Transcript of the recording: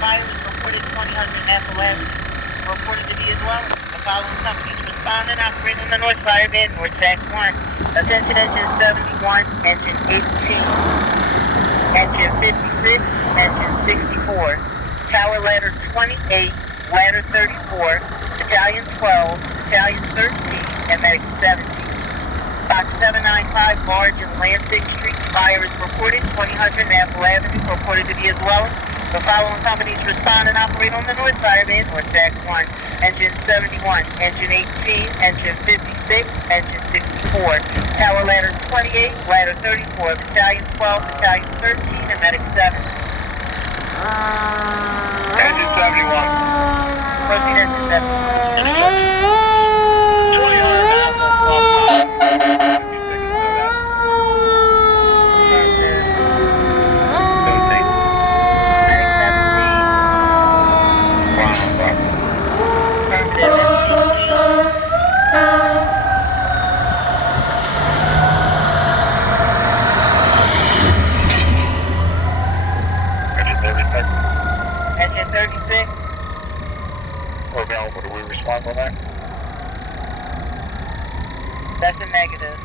fire is reported 2000 Napfle reported to be as well. The following companies responding, operating on the North Fire Bed, North Track 1. Attention engine 71, engine 18, engine 56, engine 64. Tower ladder 28, ladder 34, battalion 12, battalion 13, and medic 17. Box 795, barge in Lansing Street. Fire is reported, 2000 Napfle Avenue, reported to be as well. The following companies respond and operate on the North Fire Bed, North Track 1. Engine 71, engine 18, engine 56, engine 64. Tower ladder 28, ladder 34, battalion 12, battalion 13, and medic 7. Engine 71. Proceed engine 71. Engine 36. We're available. Do we respond on that? That's a negative.